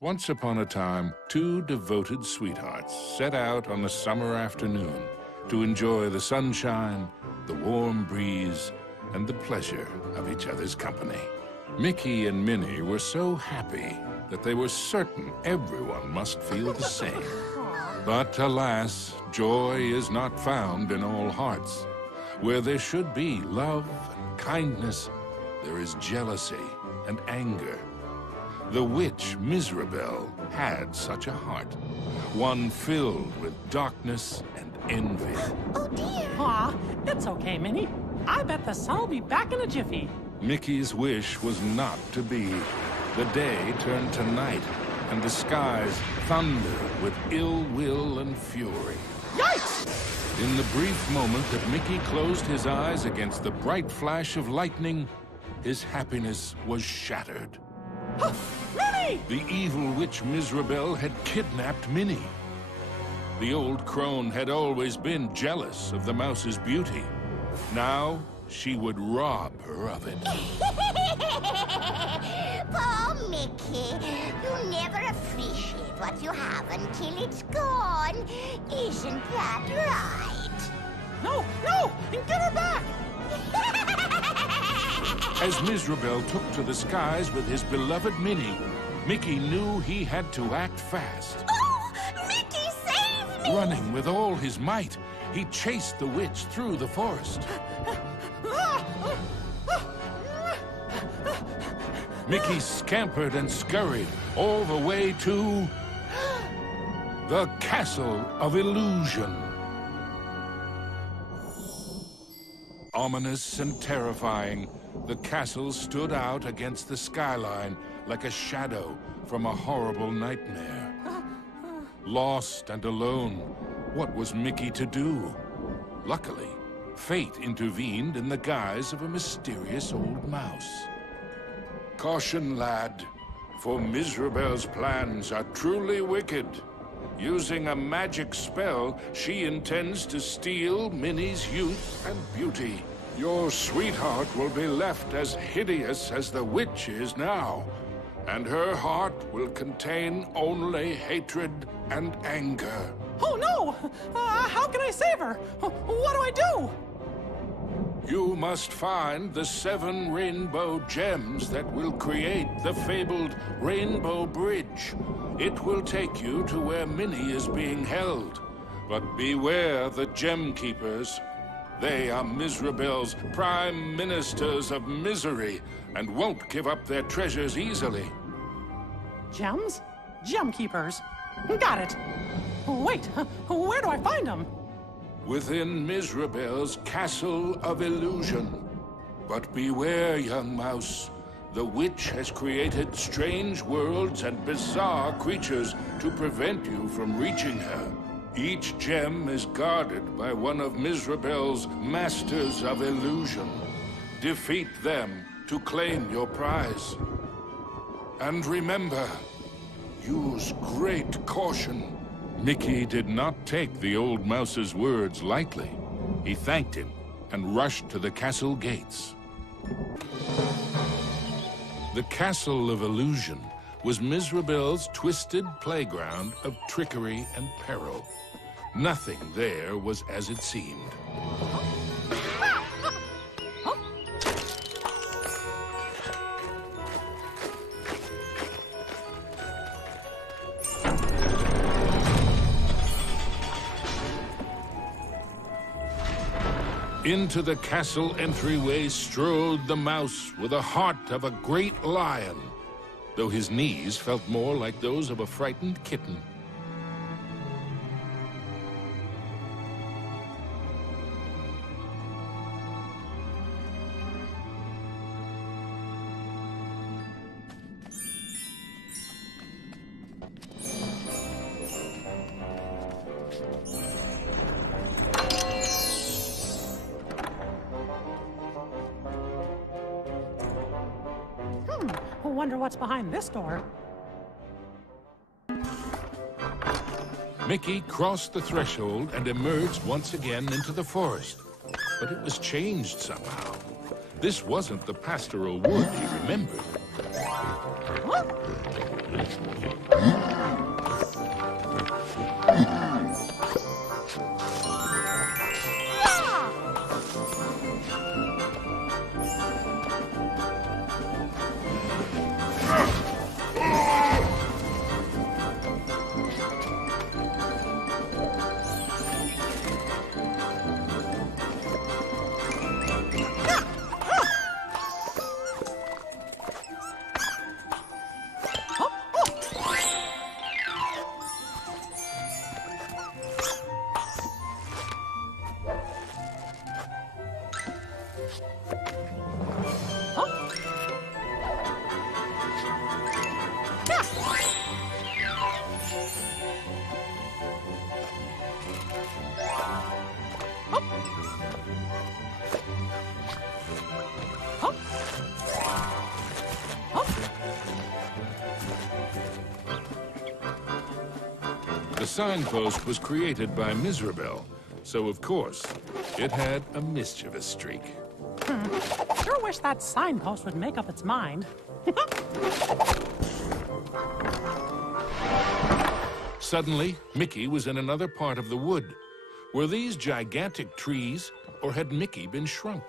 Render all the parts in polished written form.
Once upon a time, two devoted sweethearts set out on a summer afternoon to enjoy the sunshine, the warm breeze, and the pleasure of each other's company. Mickey and Minnie were so happy that they were certain everyone must feel the same. But alas, joy is not found in all hearts. Where there should be love and kindness, there is jealousy and anger. The witch Miserabel had such a heart, one filled with darkness and envy. Oh dear! Aw, it's okay, Minnie. I bet the sun will be back in a jiffy. Mickey's wish was not to be. The day turned to night, and the skies thundered with ill will and fury. Yikes! In the brief moment that Mickey closed his eyes against the bright flash of lightning, his happiness was shattered. Minnie! The evil witch Miserabel had kidnapped Minnie. The old crone had always been jealous of the mouse's beauty. Now, she would rob her of it. Poor Mickey, you never appreciate what you have until it's gone. Isn't that right? No, no! Get her back! As Miserabel took to the skies with his beloved Minnie, Mickey knew he had to act fast. Oh, Mickey, save me! Running with all his might, he chased the witch through the forest. Mickey scampered and scurried all the way to the Castle of Illusion. Ominous and terrifying, the castle stood out against the skyline like a shadow from a horrible nightmare. Lost and alone, what was Mickey to do? Luckily, fate intervened in the guise of a mysterious old mouse. Caution, lad, for Miserabel's plans are truly wicked. Using a magic spell, she intends to steal Minnie's youth and beauty. Your sweetheart will be left as hideous as the witch is now, and her heart will contain only hatred and anger. Oh no! How can I save her? What do I do? You must find the 7 rainbow gems that will create the fabled Rainbow Bridge. It will take you to where Minnie is being held. But beware the Gem Keepers. They are Miserabel's prime ministers of misery and won't give up their treasures easily. Gems? Gem keepers. Got it. Wait, where do I find them? Within Miserabel's Castle of Illusion. But beware, young mouse. The witch has created strange worlds and bizarre creatures to prevent you from reaching her. Each gem is guarded by one of Miserabel's Masters of Illusion. Defeat them to claim your prize. And remember, use great caution. Mickey did not take the old mouse's words lightly. He thanked him and rushed to the castle gates. The Castle of Illusion was Miserabel's twisted playground of trickery and peril. Nothing there was as it seemed. Into the castle entryway strode the mouse with the heart of a great lion, though his knees felt more like those of a frightened kitten. Wonder what's behind this door. Mickey crossed the threshold and emerged once again into the forest. But it was changed somehow. This wasn't the pastoral wood he remembered. Huh? The signpost was created by Miserable, so of course, it had a mischievous streak. Sure wish that signpost would make up its mind. Suddenly, Mickey was in another part of the wood. Were these gigantic trees, or had Mickey been shrunk?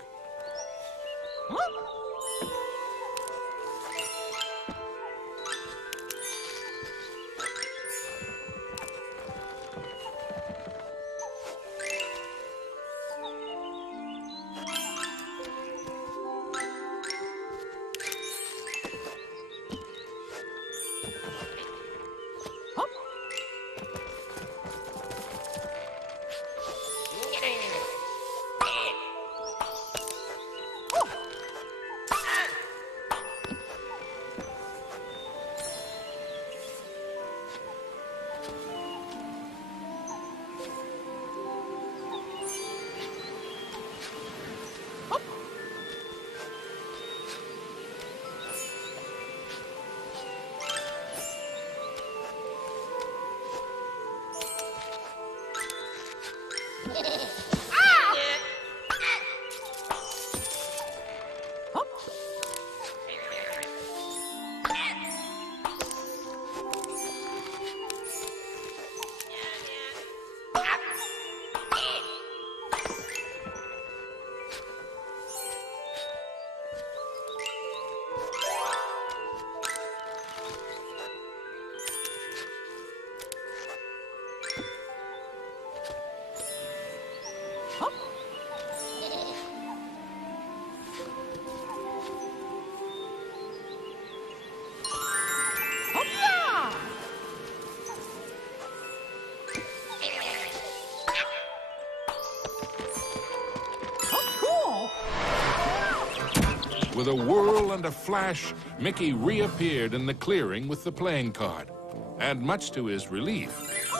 With a whirl and a flash, Mickey reappeared in the clearing with the playing card. And much to his relief,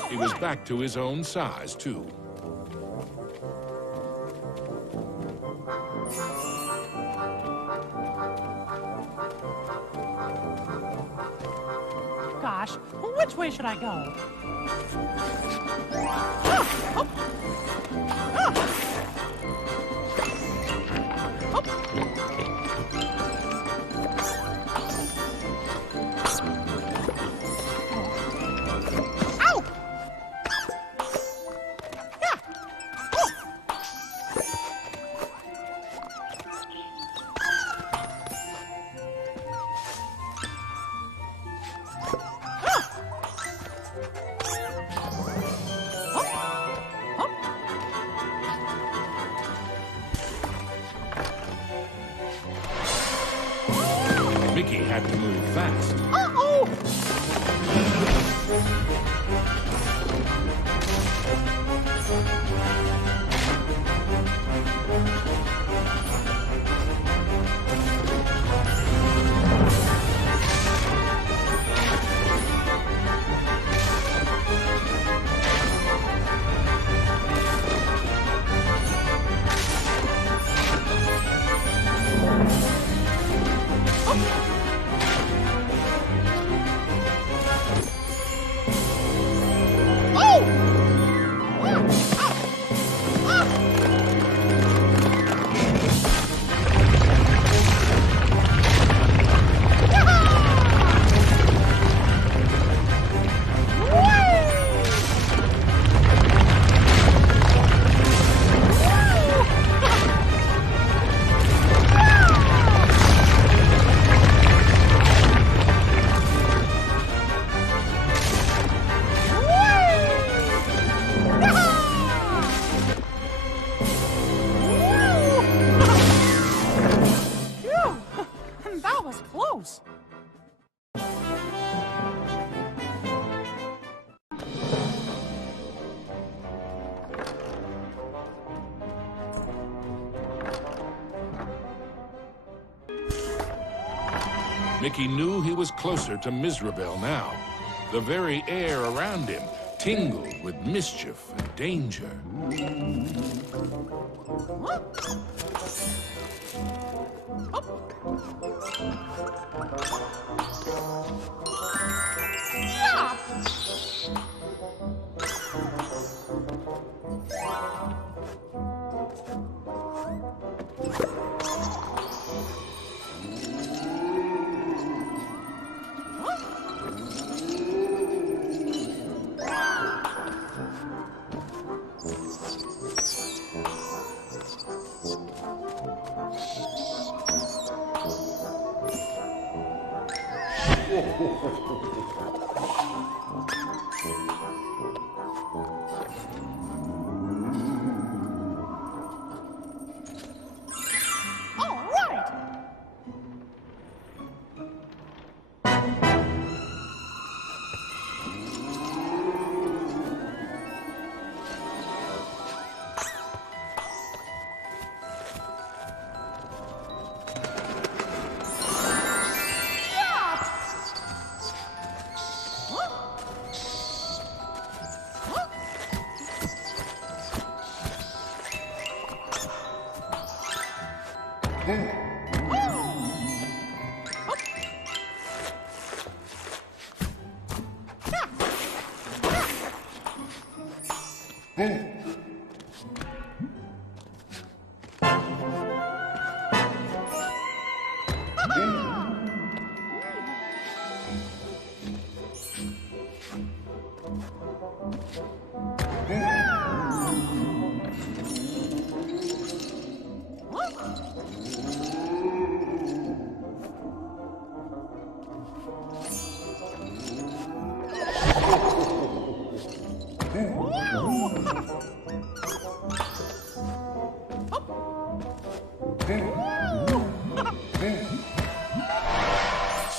he was back to his own size, too. Gosh, which way should I go? Mickey had to move fast. Mickey knew he was closer to Mizrabel now. The very air around him tingled with mischief and danger.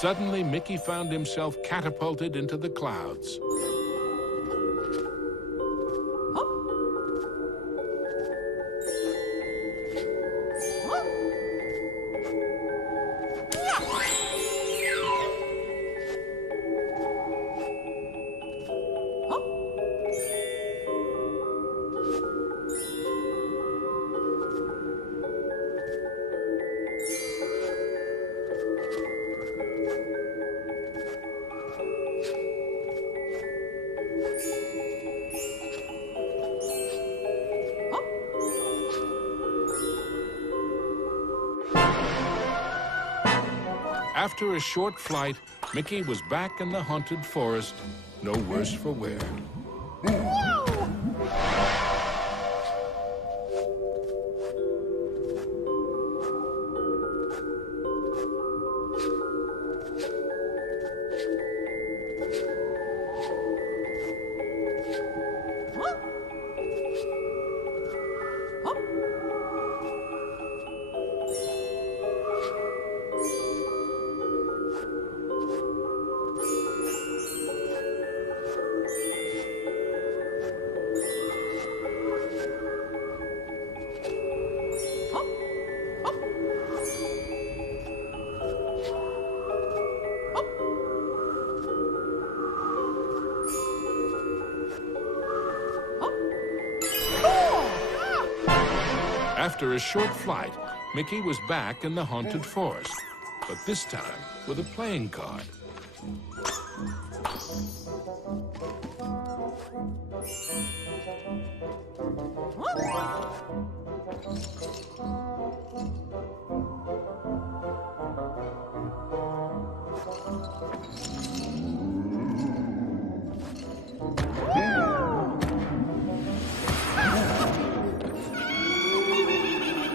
Suddenly, Mickey found himself catapulted into the clouds. After a short flight, Mickey was back in the haunted forest, no worse for wear. After a short flight, Mickey was back in the haunted forest, but this time with a playing card.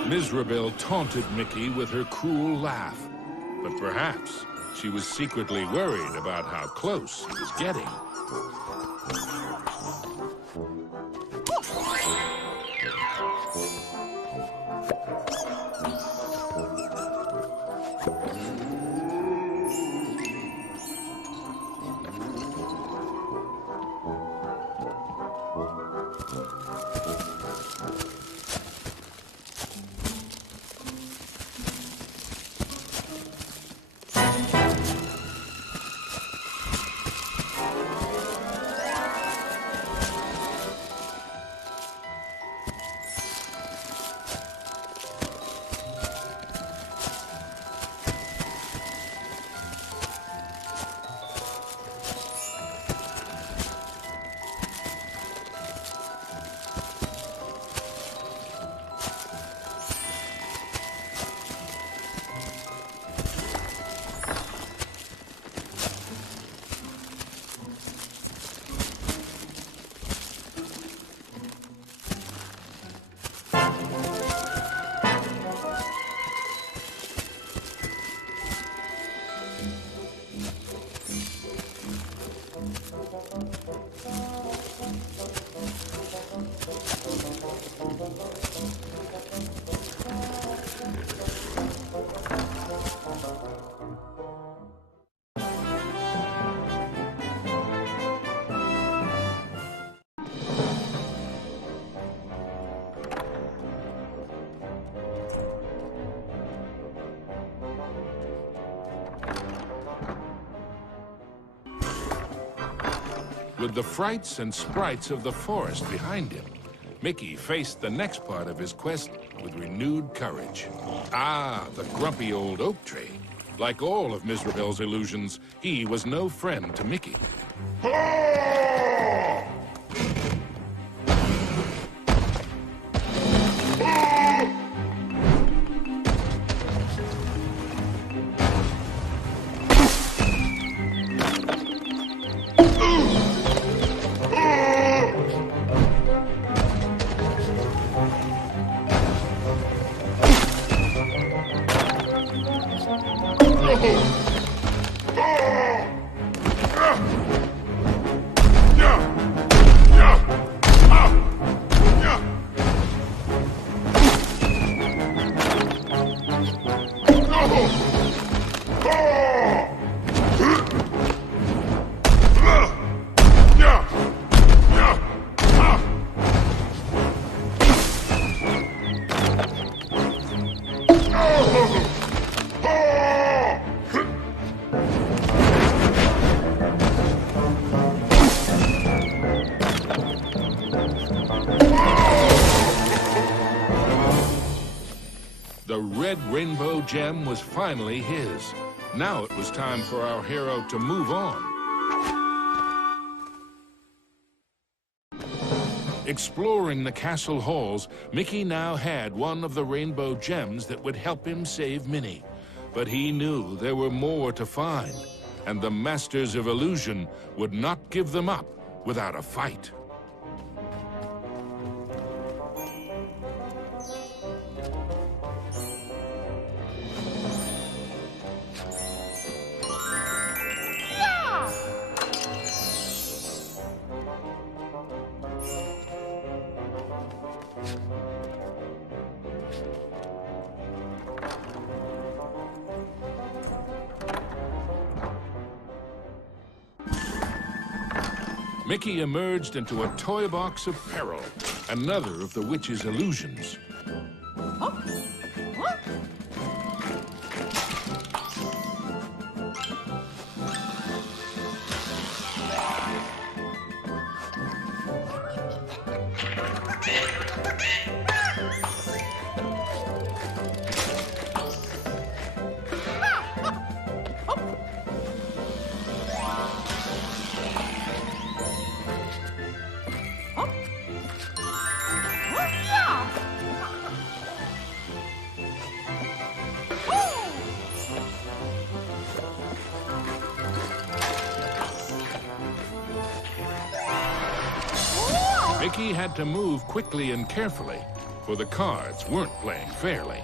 Mizrabel taunted Mickey with her cruel laugh, but perhaps she was secretly worried about how close he was getting. with the frights and sprites of the forest behind him, Mickey faced the next part of his quest with renewed courage. Ah, the grumpy old oak tree. Like all of Miserabel's illusions, he was no friend to Mickey. The red rainbow gem was finally his. Now it was time for our hero to move on. Exploring the castle halls, Mickey now had one of the rainbow gems that would help him save Minnie. But he knew there were more to find, and the Masters of Illusion would not give them up without a fight. Mickey emerged into a toy box of peril, another of the witch's illusions. Mickey had to move quickly and carefully, for the cards weren't playing fairly.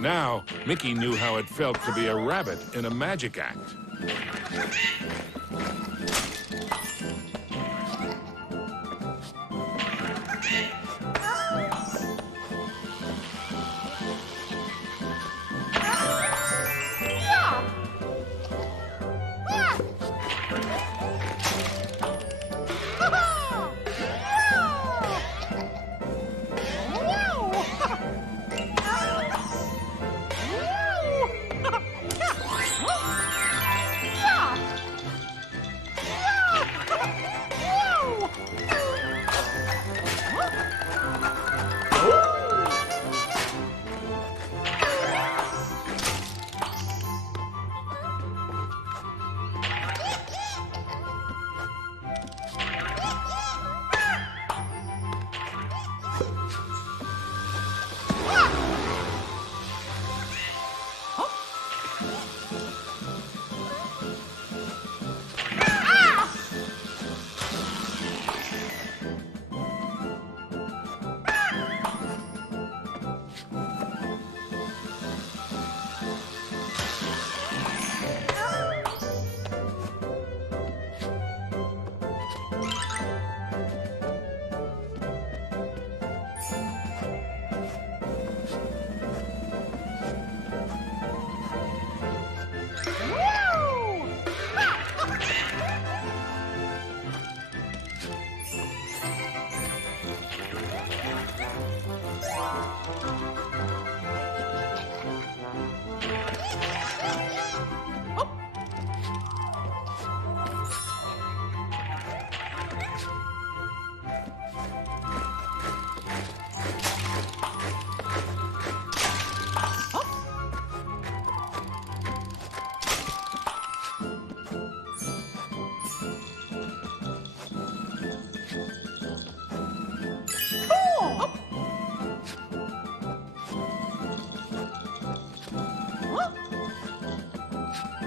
Now, Mickey knew how it felt to be a rabbit in a magic act.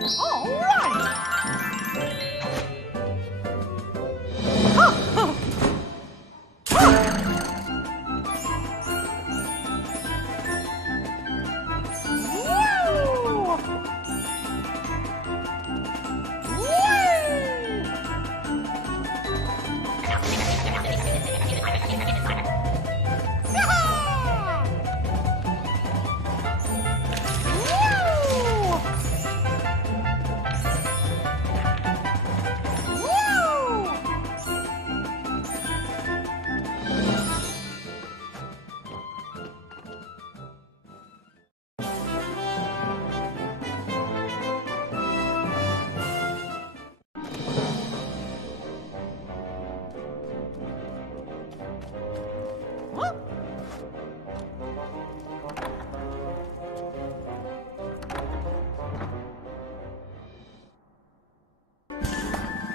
All right!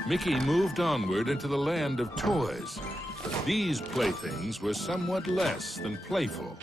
Mickey moved onward into the land of toys. But these playthings were somewhat less than playful.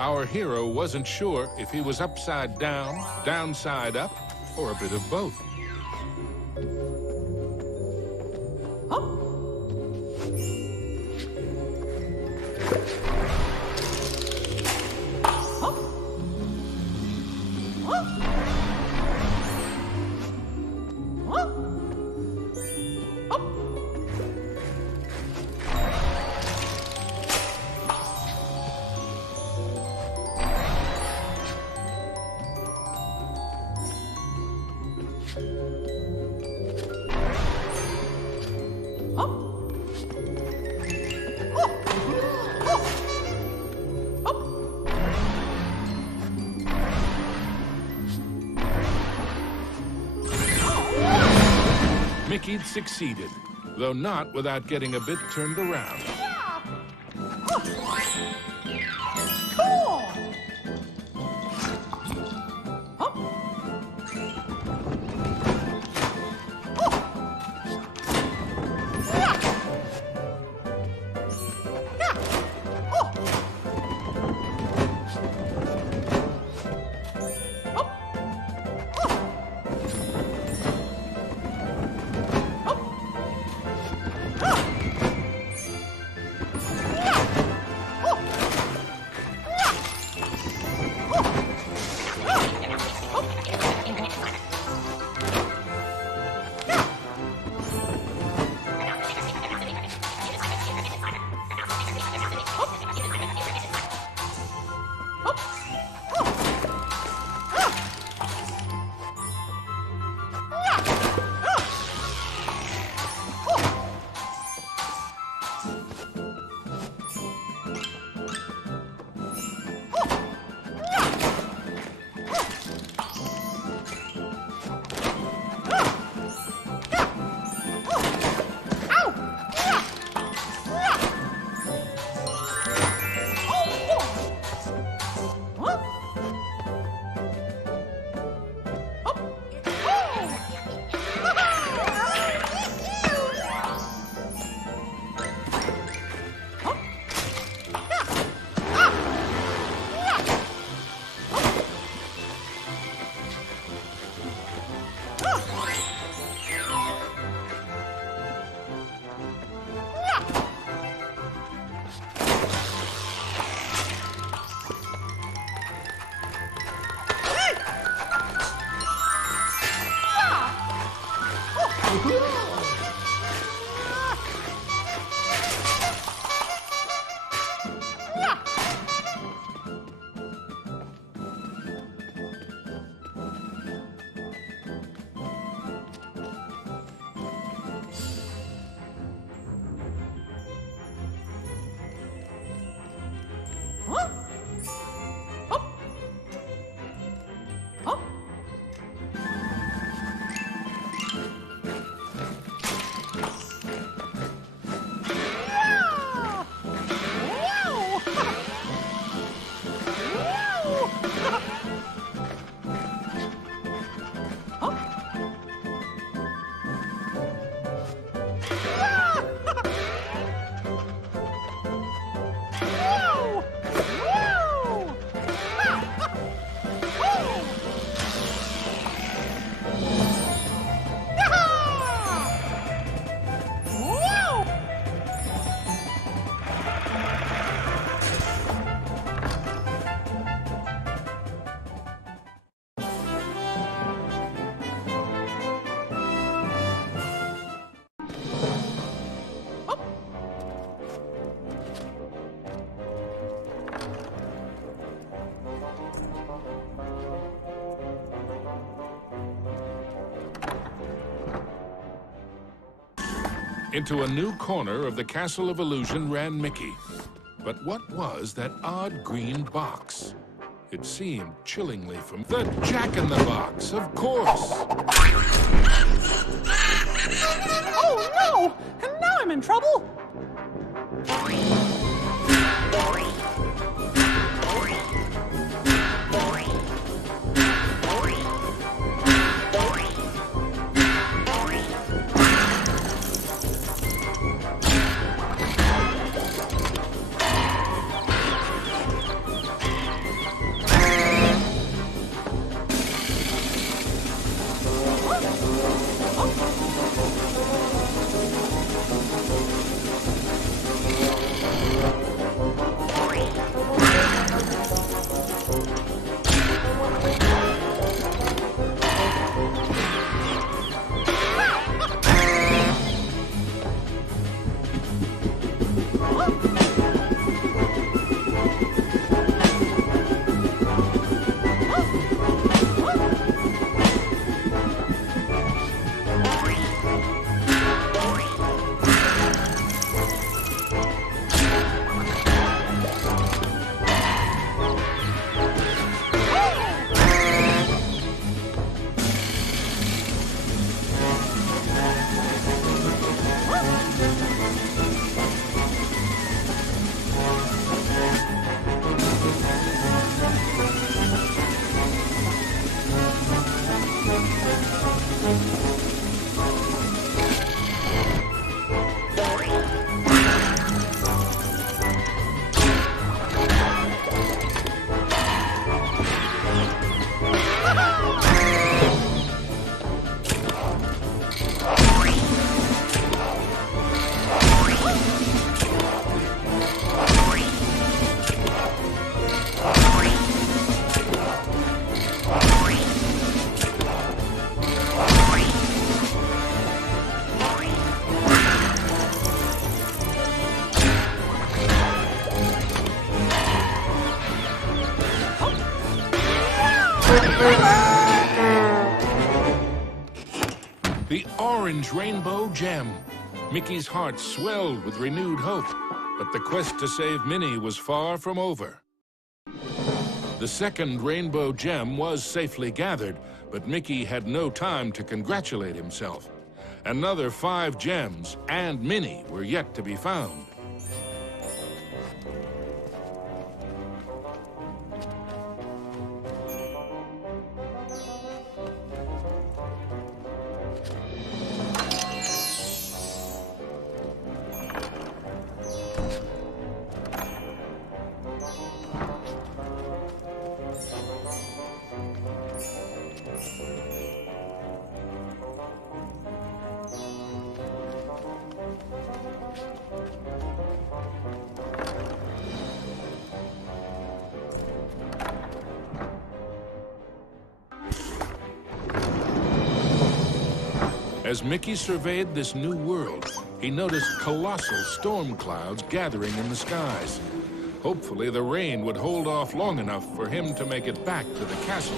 Our hero wasn't sure if he was upside down, downside up, or a bit of both. Mickey'd succeeded, though not without getting a bit turned around. Cool! Oh. Into a new corner of the Castle of Illusion ran Mickey. But what was that odd green box? It seemed chillingly familiar. The Jack-in-the-Box, of course! Oh no! And now I'm in trouble! The orange rainbow gem. Mickey's heart swelled with renewed hope, but the quest to save Minnie was far from over. The second rainbow gem was safely gathered, but Mickey had no time to congratulate himself. Another 5 gems and Minnie were yet to be found. As Mickey surveyed this new world, he noticed colossal storm clouds gathering in the skies. Hopefully, the rain would hold off long enough for him to make it back to the castle.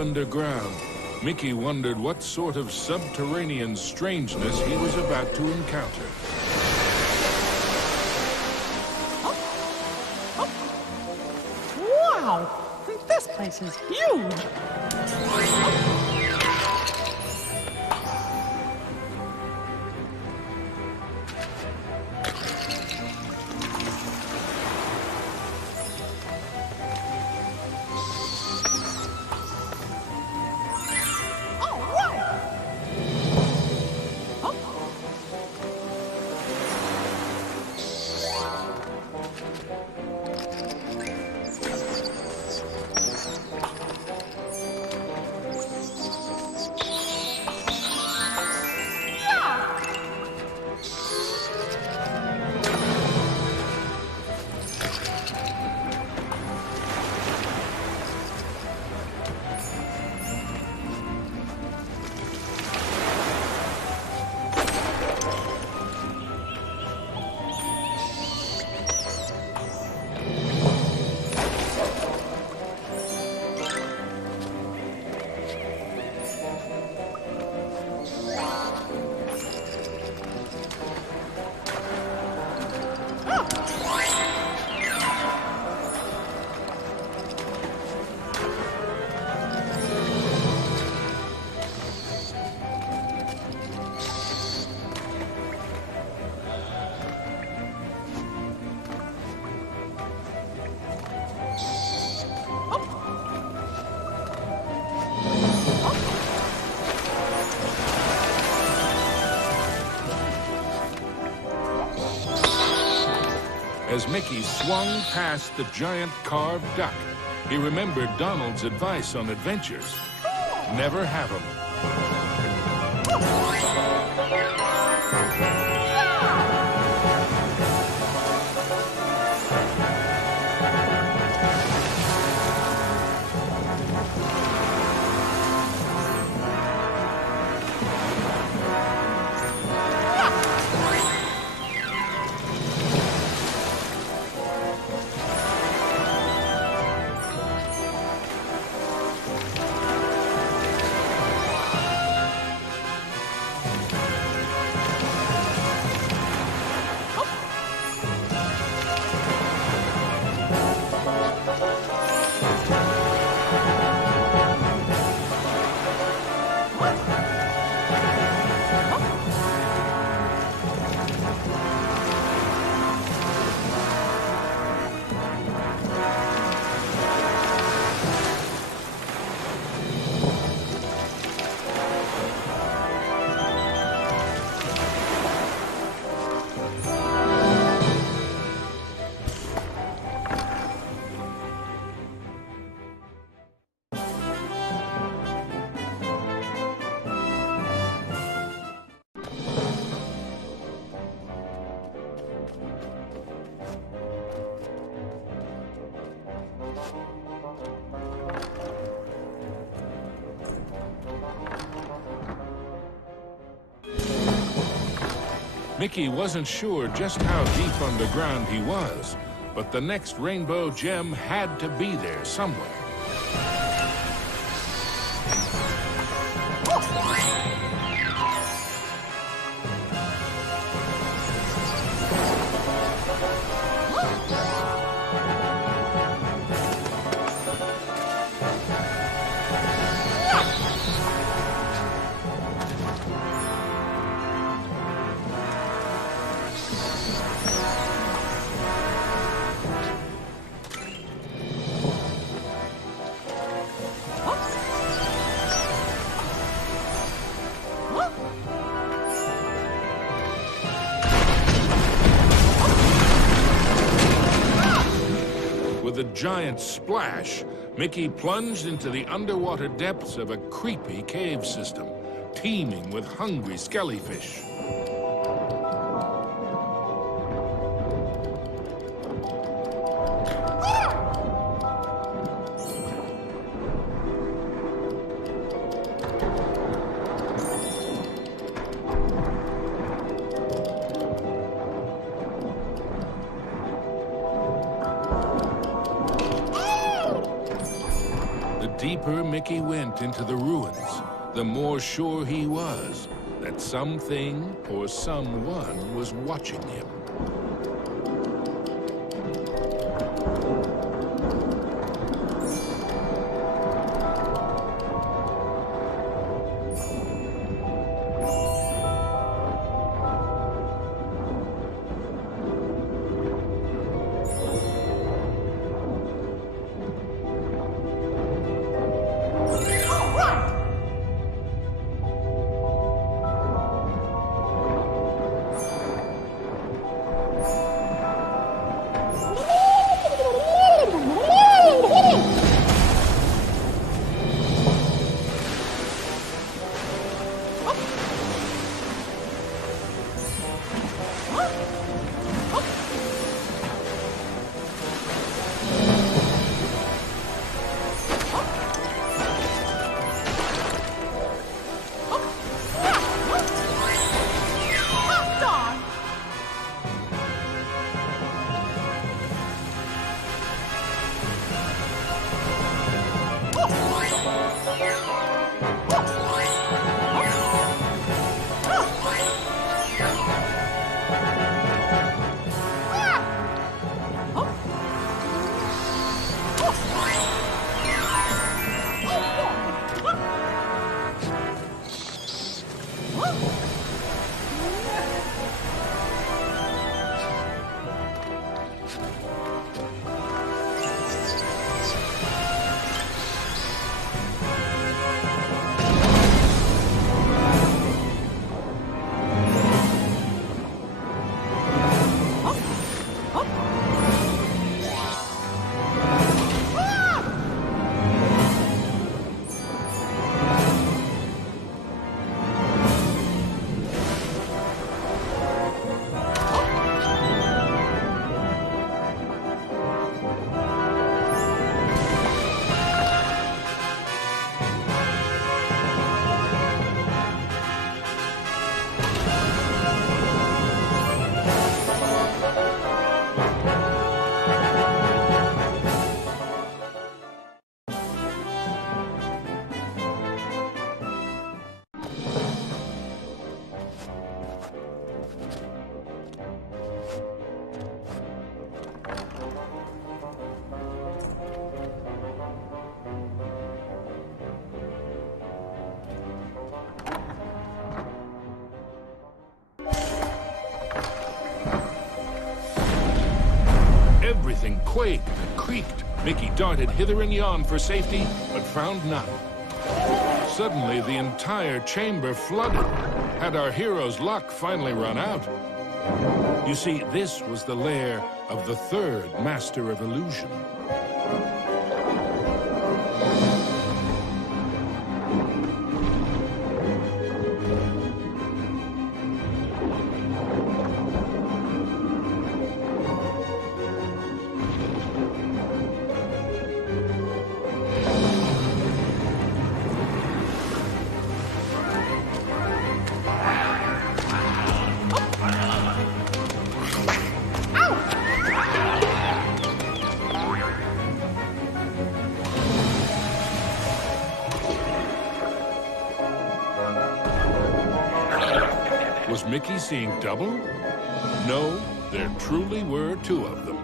underground, Mickey wondered what sort of subterranean strangeness he was about to encounter. Wow! This place is huge! As Mickey swung past the giant carved duck, he remembered Donald's advice on adventures. Never have them. Mickey wasn't sure just how deep underground he was, but the next rainbow gem had to be there somewhere. With a giant splash, Mickey plunged into the underwater depths of a creepy cave system, teeming with hungry skellyfish. deeper Mickey went into the ruins, the more sure he was that something or someone was watching him. Everything quaked and creaked. Mickey darted hither and yon for safety, but found none. Suddenly, the entire chamber flooded. Had our hero's luck finally run out? You see, this was the lair of the third Master of Illusion. Was Mickey seeing double? No, there truly were two of them.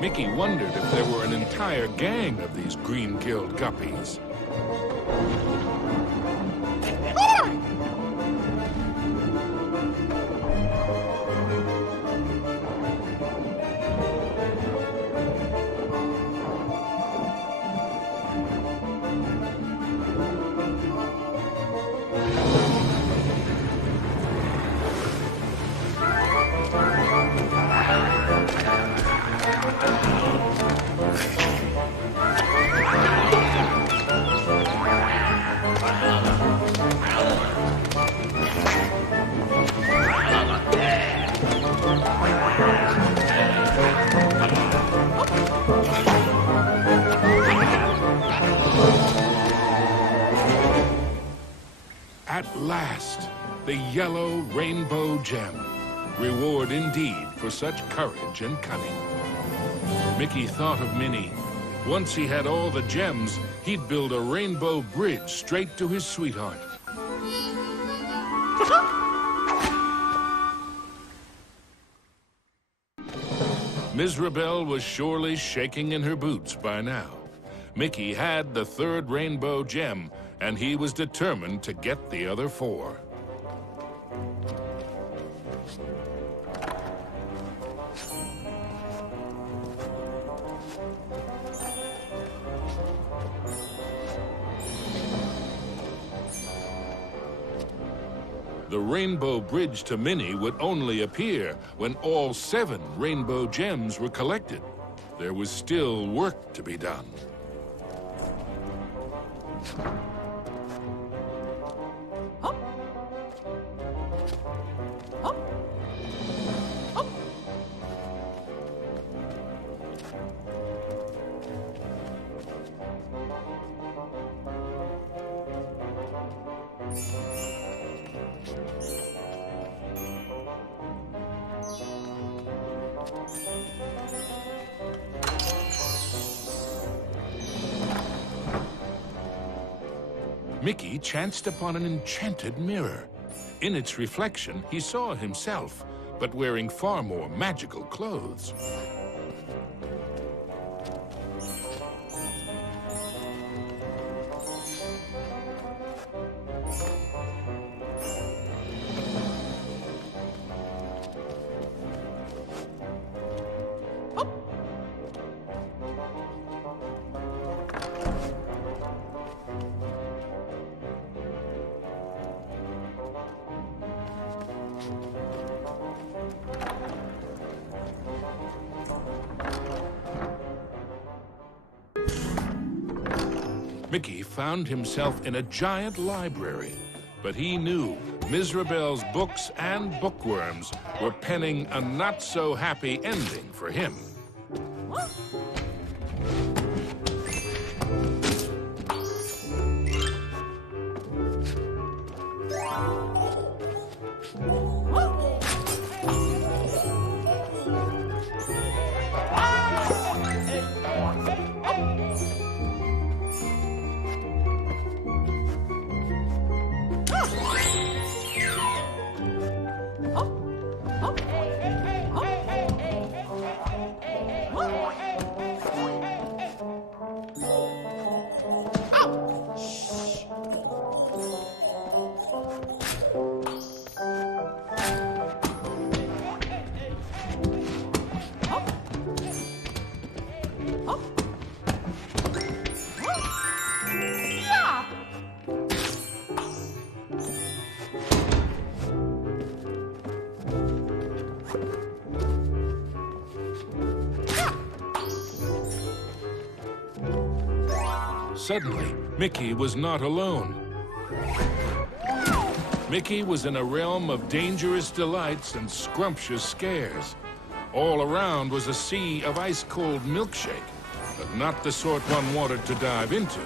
Mickey wondered if there were an entire gang of these green-killed guppies. last, the yellow rainbow gem. Reward indeed for such courage and cunning. Mickey thought of Minnie. Once he had all the gems, he'd build a rainbow bridge straight to his sweetheart. Mizrabel was surely shaking in her boots by now. Mickey had the third rainbow gem, and he was determined to get the other 4. The rainbow bridge to Minnie would only appear when all 7 rainbow gems were collected. There was still work to be done. Mickey chanced upon an enchanted mirror. In its reflection, he saw himself, but wearing far more magical clothes. Mickey found himself in a giant library, but he knew Mizrabel's books and bookworms were penning a not-so-happy ending for him. Suddenly, Mickey was not alone. Mickey was in a realm of dangerous delights and scrumptious scares. All around was a sea of ice-cold milkshake, but not the sort one wanted to dive into.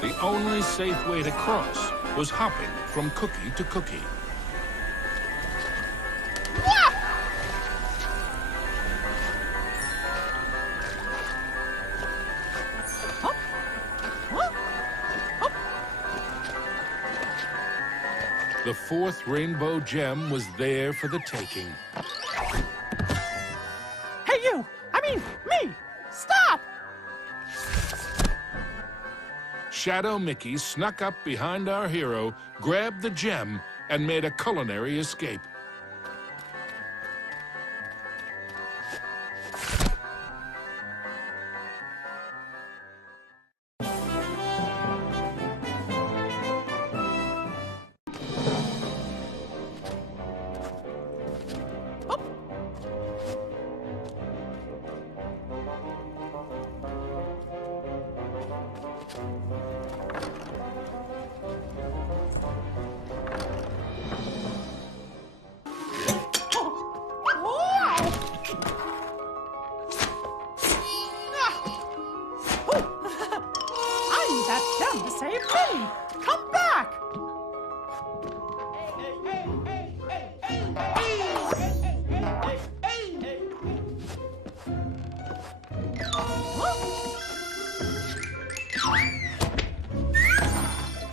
The only safe way to cross was hopping from cookie to cookie. The fourth rainbow gem was there for the taking. Hey, you! I mean, me! Stop! Shadow Mickey snuck up behind our hero, grabbed the gem, and made a culinary escape. To save me! Come back!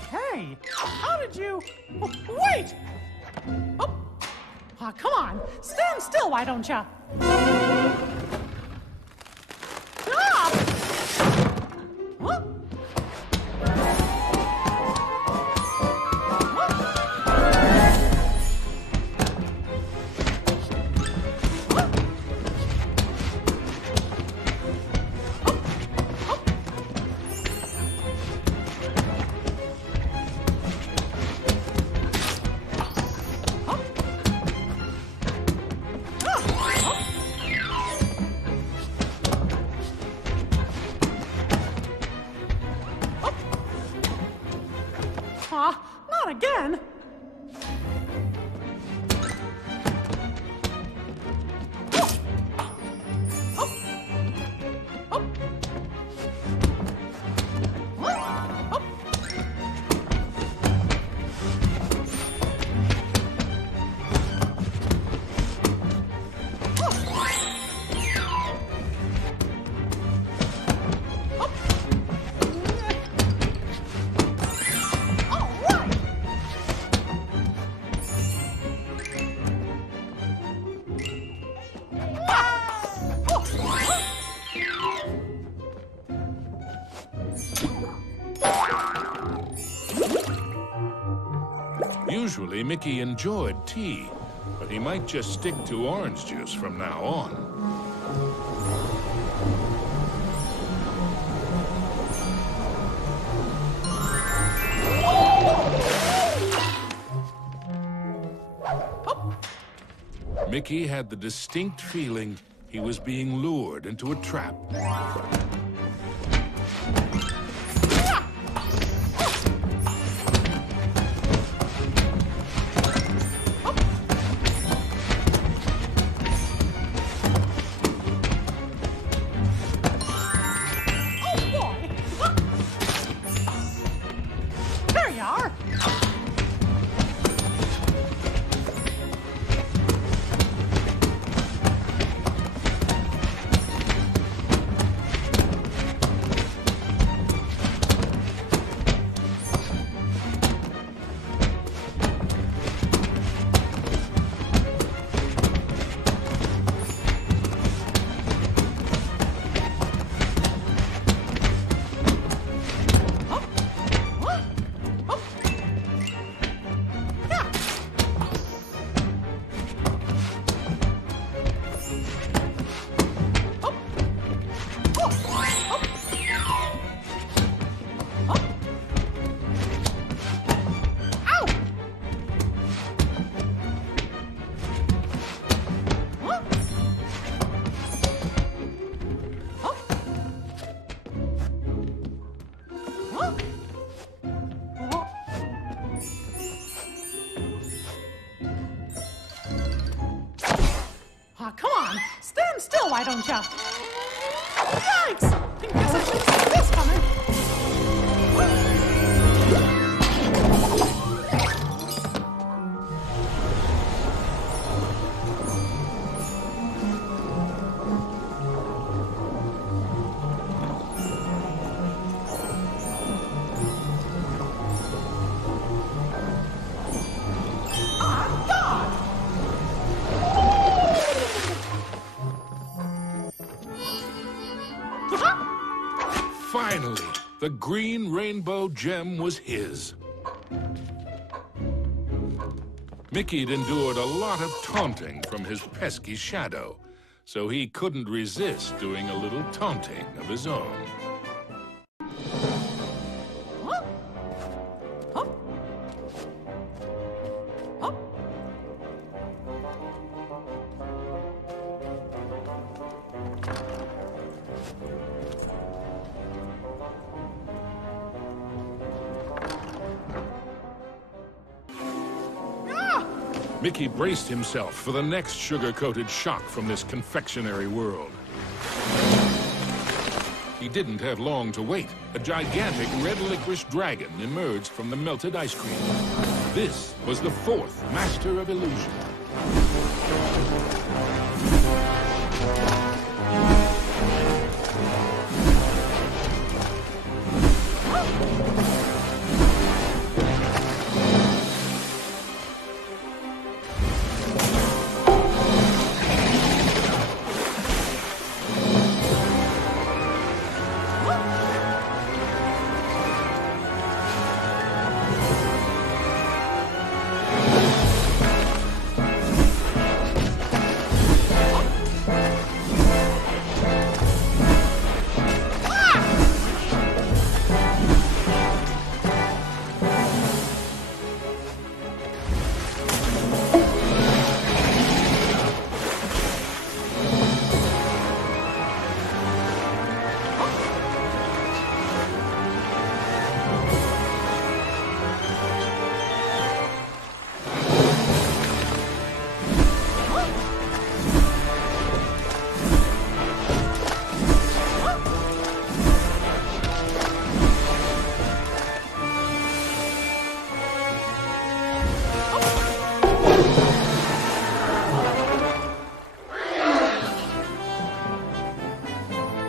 Hey, how did you... Wait! Oh, come on, stand still, why don't ya? Stop! Huh? Not again! Usually, Mickey enjoyed tea, but he might just stick to orange juice from now on. Mickey had the distinct feeling he was being lured into a trap. Come on, stand still, why don't ya? Yikes! I guess I should see this coming. Finally, the green rainbow gem was his. Mickey'd endured a lot of taunting from his pesky shadow, so he couldn't resist doing a little taunting of his own. Mickey braced himself for the next sugar-coated shock from this confectionery world. He didn't have long to wait. A gigantic red licorice dragon emerged from the melted ice cream. This was the fourth master of illusion.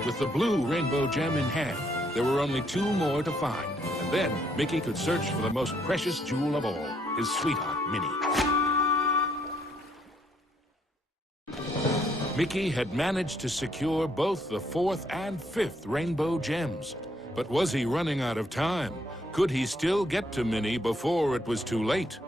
With the blue rainbow gem in hand, there were only 2 more to find. And then Mickey could search for the most precious jewel of all, his sweetheart, Minnie. Mickey had managed to secure both the 4th and 5th rainbow gems. But was he running out of time? Could he still get to Minnie before it was too late?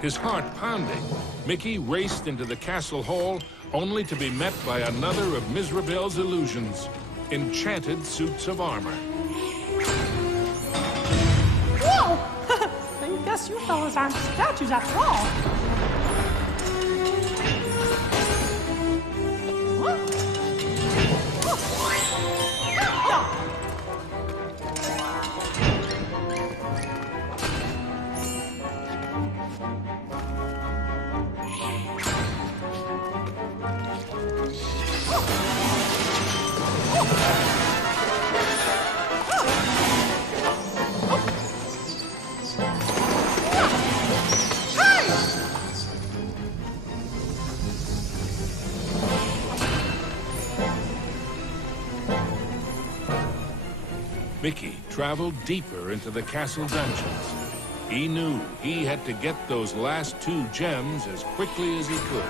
His heart pounding, Mickey raced into the castle hall only to be met by another of Mizrabel's illusions, enchanted suits of armor. Whoa! I guess you fellas aren't statues after all. Mickey traveled deeper into the castle dungeons. He knew he had to get those last 2 gems as quickly as he could.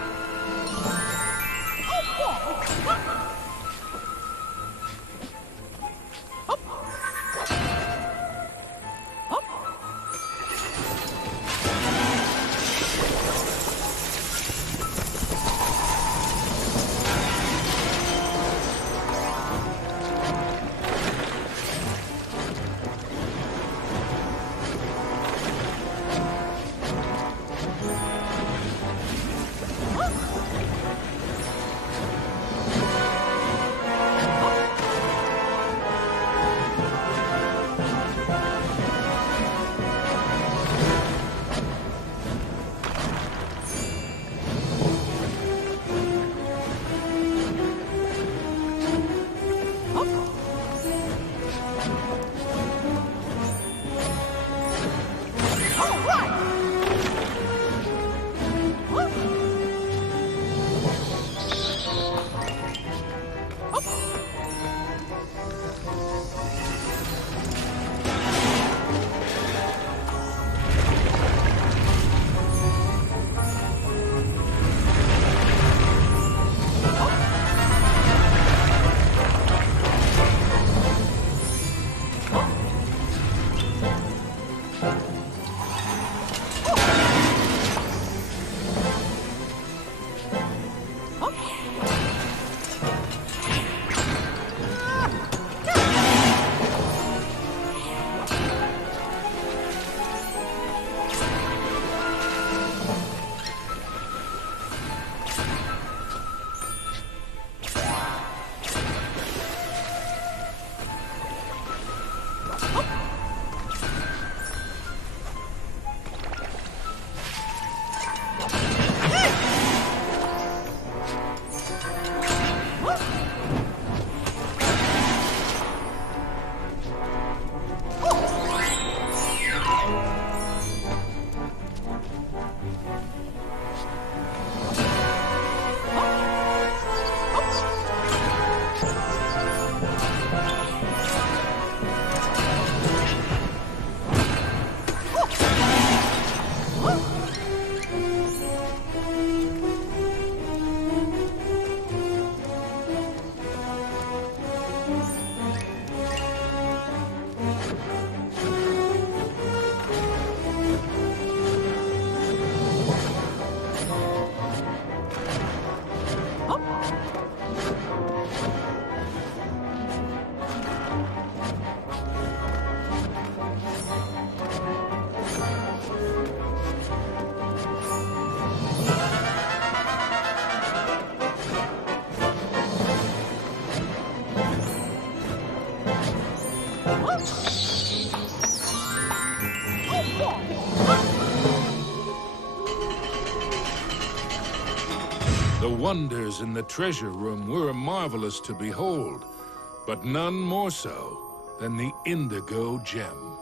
The wonders in the treasure room were marvelous to behold, but none more so than the indigo gem.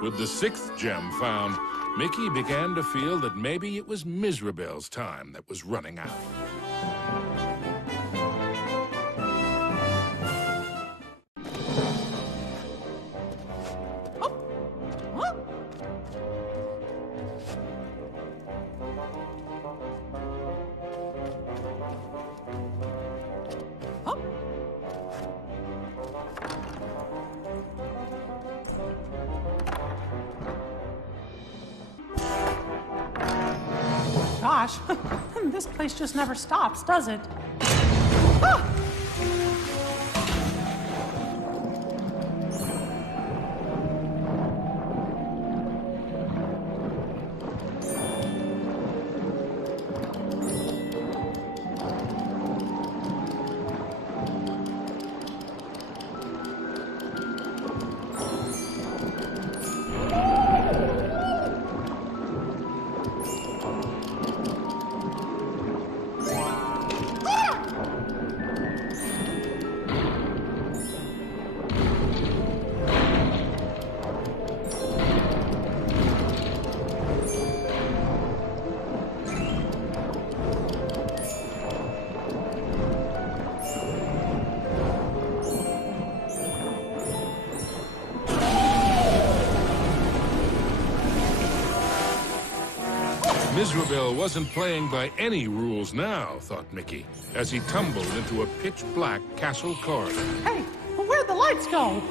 With the 6th gem found, Mickey began to feel that maybe it was Mirabel's time that was running out. Gosh, this place just never stops, does it? Ah! Mirabel wasn't playing by any rules now, thought Mickey, as he tumbled into a pitch-black castle corridor. Hey, where'd the lights go?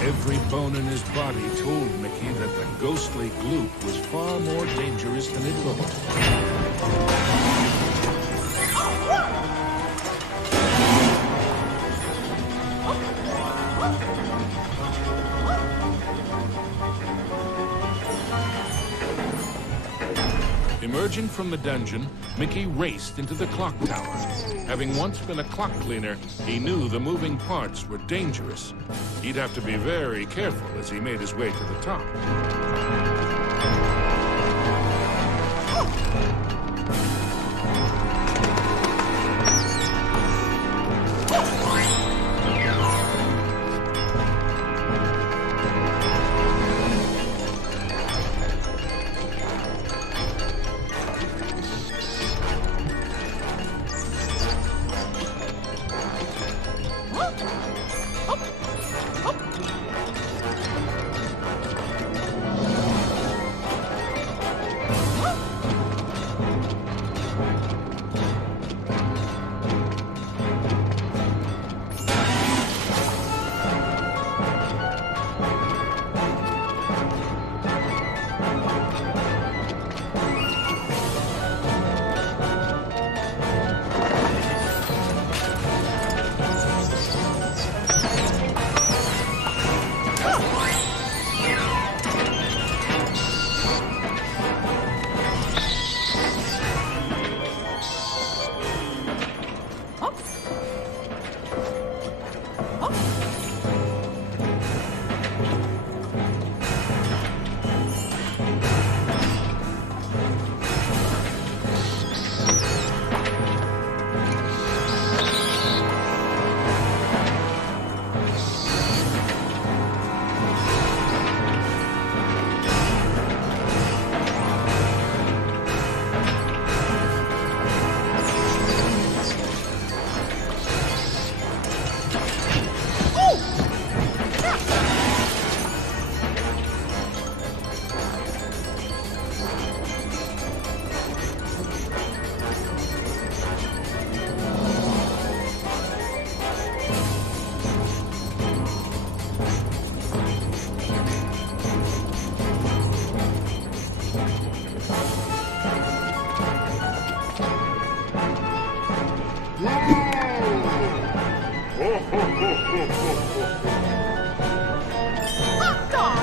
Every bone in his body told Mickey that the ghostly gloop was far more dangerous than it looked. Emerging from the dungeon, Mickey raced into the clock tower. Having once been a clock cleaner, he knew the moving parts were dangerous. He'd have to be very careful as he made his way to the top. Hot dog!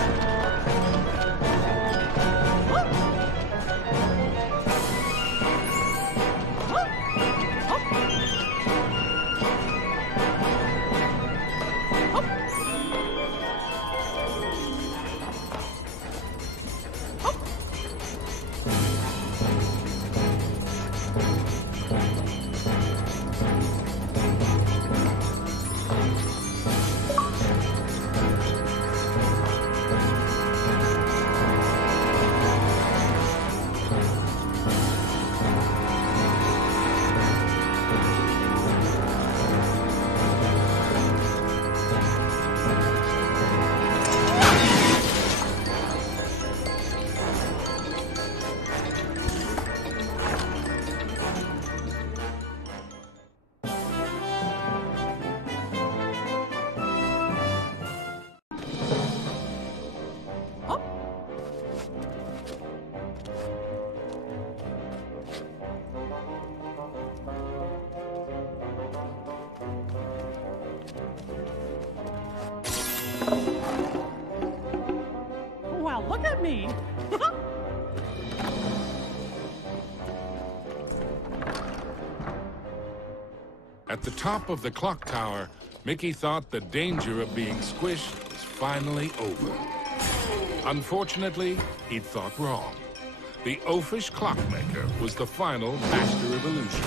Well, look at me. At the top of the clock tower, Mickey thought the danger of being squished was finally over. Unfortunately, he'd thought wrong. The oafish clockmaker was the final master of illusion.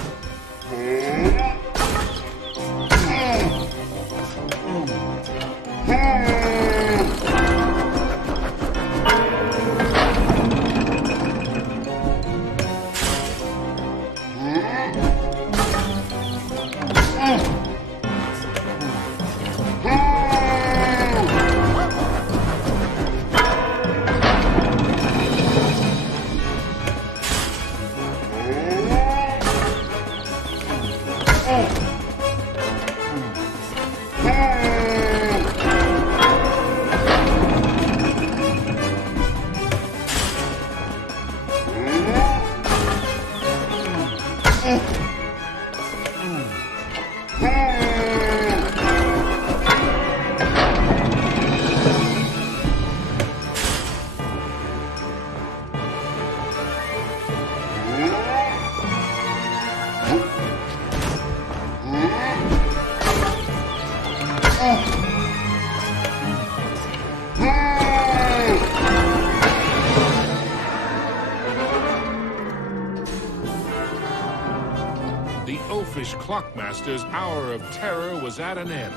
The oafish clockmaster's hour of terror was at an end.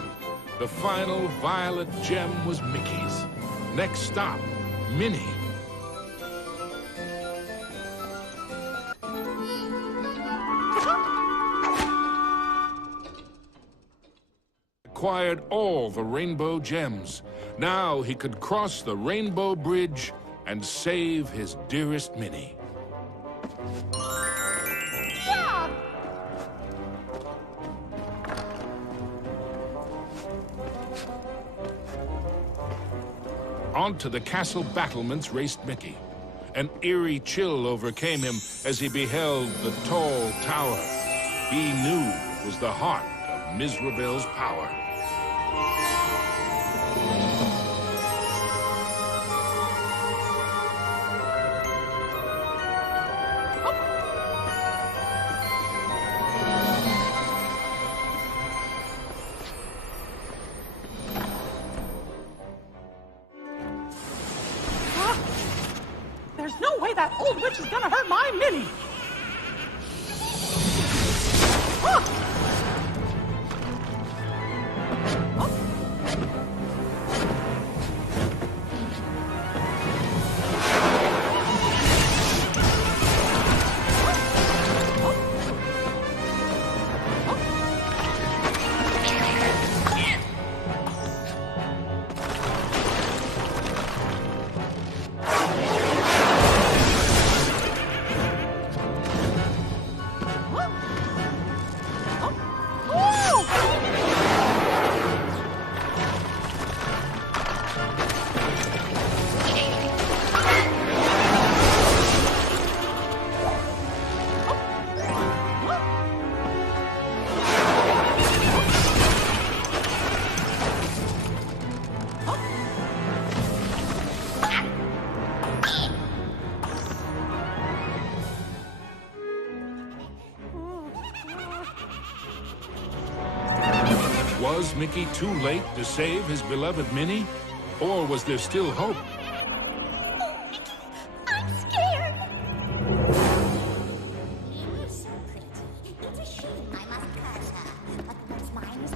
The final violet gem was Mickey's. Next stop, Minnie. Acquired all the rainbow gems. Now he could cross the rainbow bridge and save his dearest Minnie. Yeah! Onto the castle battlements raced Mickey. An eerie chill overcame him as he beheld the tall tower. He knew it was the heart of Mizrabel's power. There's no way that old witch is gonna hurt my Minnie! Ah! Was Mickey too late to save his beloved Minnie? Or was there still hope? Oh, Mickey, I'm scared. Minnie is so pretty. It's a shame I must curse her. But what's mine is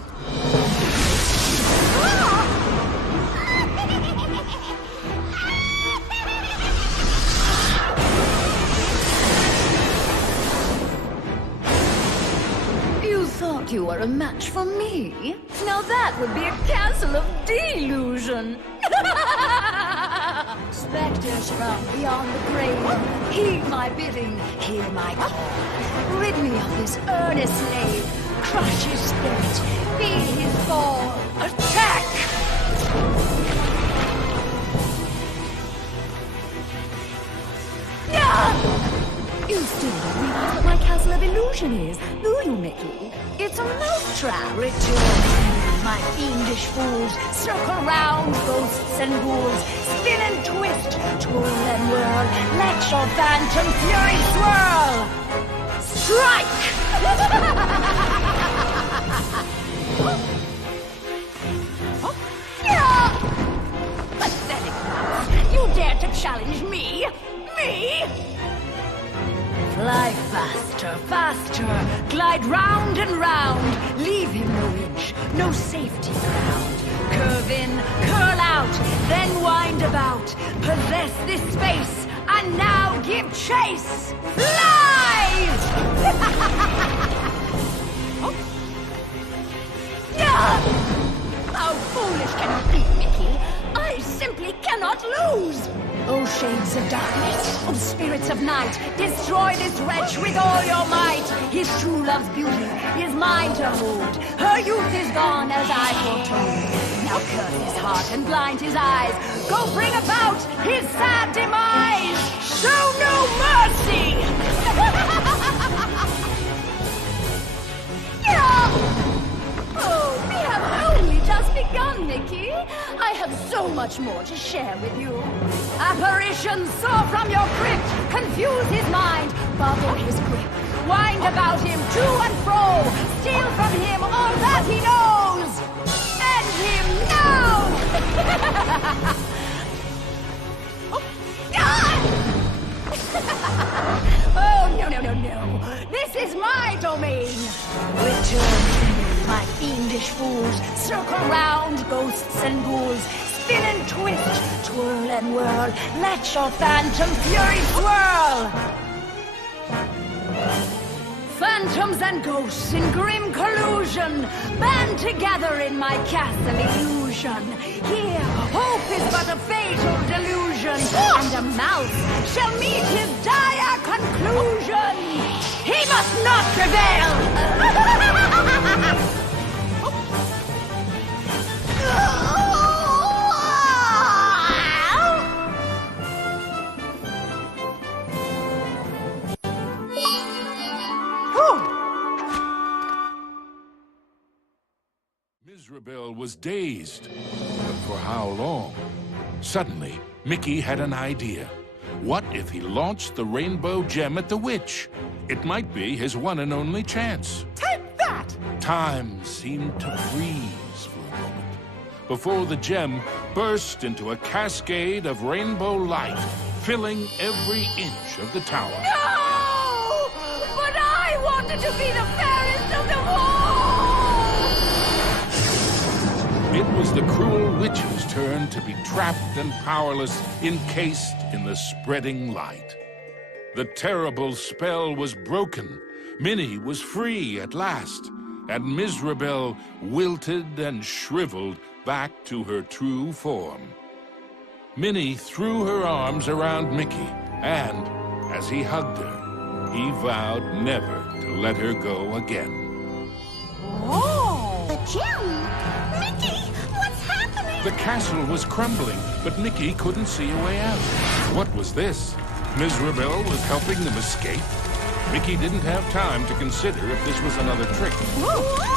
You thought you were a match for me? Now that would be a castle of delusion. Spectres from beyond the grave, heed my bidding, hear my call. Rid me of this earnest slave, crush his spirit, be his fall. Attack! You still don't realize what my castle of illusion is, do you, Mickey? It's a mousetrap. Return, my fiendish fools. Circle round, ghosts and ghouls. Spin and twist, twirl and whirl. Let your phantom fury swirl. Strike! Pathetic mouse! You dare to challenge me? Me? Fly faster, faster, glide round and round, leave him no inch, no safety ground. Curve in, curl out, then wind about, possess this space, and now give chase. Fly! How foolish can you be, Mickey? I simply cannot lose! O shades of darkness, O spirits of night, destroy this wretch with all your might. His true love's beauty is mine to hold. Her youth is gone as I foretold. Now curse his heart and blind his eyes. Go bring about his sad demise. Show no mercy! Oh, we have only just begun, Mickey. I have so much more to share with you. Apparitions soar from your crypt, confuse his mind, bubble his grip, wind about him to and fro, steal from him all that he knows. End him now! Oh, no. This is my domain. Return. My fiendish fools, circle round, ghosts and ghouls, spin and twist, twirl and whirl, let your phantom fury swirl! Phantoms and ghosts in grim collusion, band together in my castle illusion. Here, hope is but a fatal delusion, and a mouse shall meet his dire conclusion. He must not prevail! Miserable was dazed. But for how long? Suddenly, Mickey had an idea. What if he launched the rainbow gem at the witch? It might be his one and only chance. Take that! Time seemed to freeze for a moment before the gem burst into a cascade of rainbow light, filling every inch of the tower. No! But I wanted to be the fairest of them all! It was the cruel witch's turn to be trapped and powerless, encased in the spreading light. The terrible spell was broken. Minnie was free at last, and Miserable wilted and shriveled back to her true form. Minnie threw her arms around Mickey, and as he hugged her, he vowed never to let her go again. Oh! The gem! Mickey, what's happening? The castle was crumbling, but Mickey couldn't see a way out. What was this? Miserable was helping them escape? Mickey didn't have time to consider if this was another trick.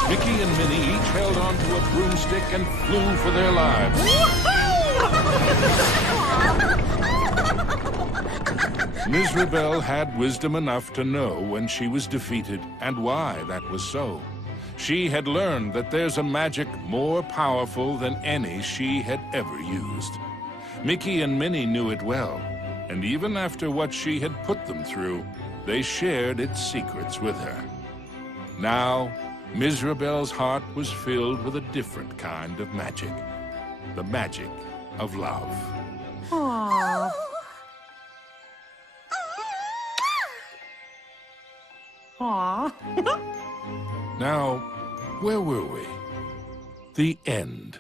Mickey and Minnie each held onto a broomstick and flew for their lives. Miserable had wisdom enough to know when she was defeated and why that was so. She had learned that there's a magic more powerful than any she had ever used. Mickey and Minnie knew it well, and even after what she had put them through, they shared its secrets with her. Now, Mizrabel's heart was filled with a different kind of magic. The magic of love. Aww. Aww. Now, where were we? The end.